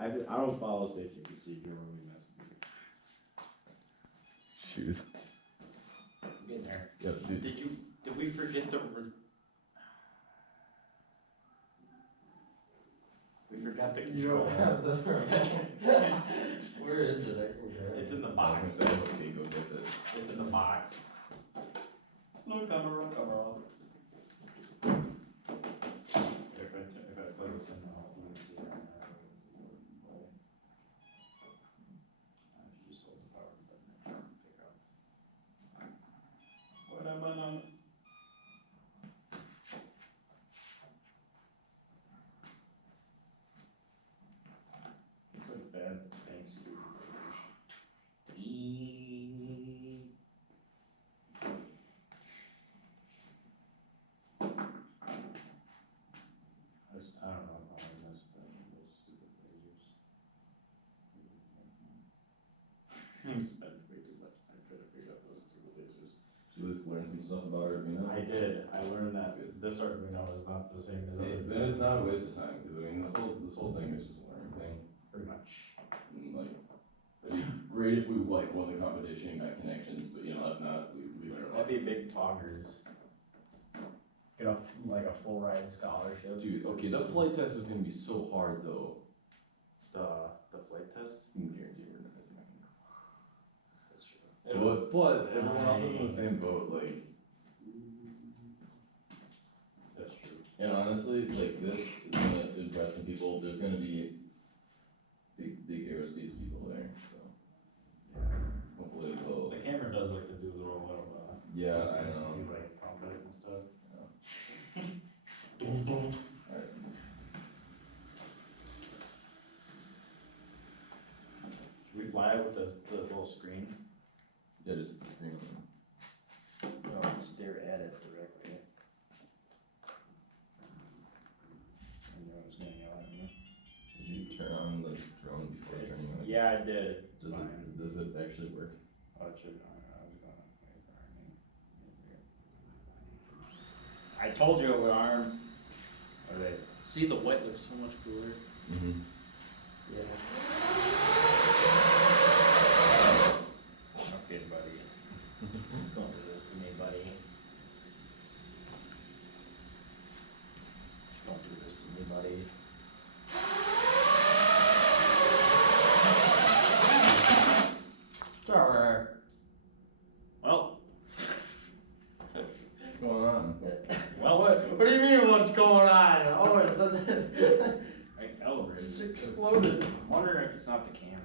I don't follow Station PC here when we mess with it. Shoes. I'm getting there. Yeah, dude. Did we forget the? We forgot the You don't controller. have the Where is it? I forgot. It's in the I was box. gonna say, okay, go get it. It's in the box. No camera. If I plug this in now, you can see it on there. I should just hold the power button and pick up. What about Looks like bad thanks to I don't know how I messed up with those stupid lasers. Spent way too much time trying to figure out those stupid lasers. Did you at least learn some stuff about Arduino? I did. I learned that this Arduino is not the same as other. Then it's not a waste of time, because I mean, this whole thing is just a learning thing. Pretty much. And like, it'd be great if we like won the competition, got connections, but you know, if not, we learn a lot. That'd be big poggers. Get a like a full ride scholarship. Dude, okay, the flight test is gonna be so hard though. The flight test. I can guarantee we're not, it's not gonna That's true. go. But everyone else is in the same boat, like, That's true. and honestly, like, this is gonna impress some people, there's gonna be big aerospace people there, so hopefully they'll, The camera does like to do the little yeah, I something know. if you like pump it and stuff. Alright. Should we fly it with the little screen? Yeah, just the screen on. No, stare at it directly. And you're just gonna yell at me. Did you turn on the drone before turning on it? Yeah, I did. It's Does fine. does it actually work? Oh, it should. I was gonna wait for Arnie. I told you it would arm. Okay. See, the white looks so much cooler. Mm-hmm. Yeah. Okay, buddy. Don't do this to me, buddy. Don't do this to me, buddy. Sorry. Well, What's going on? well, What do you mean what's going on? Oh, I elevated. it's exploded. I'm wondering if it's not the camera.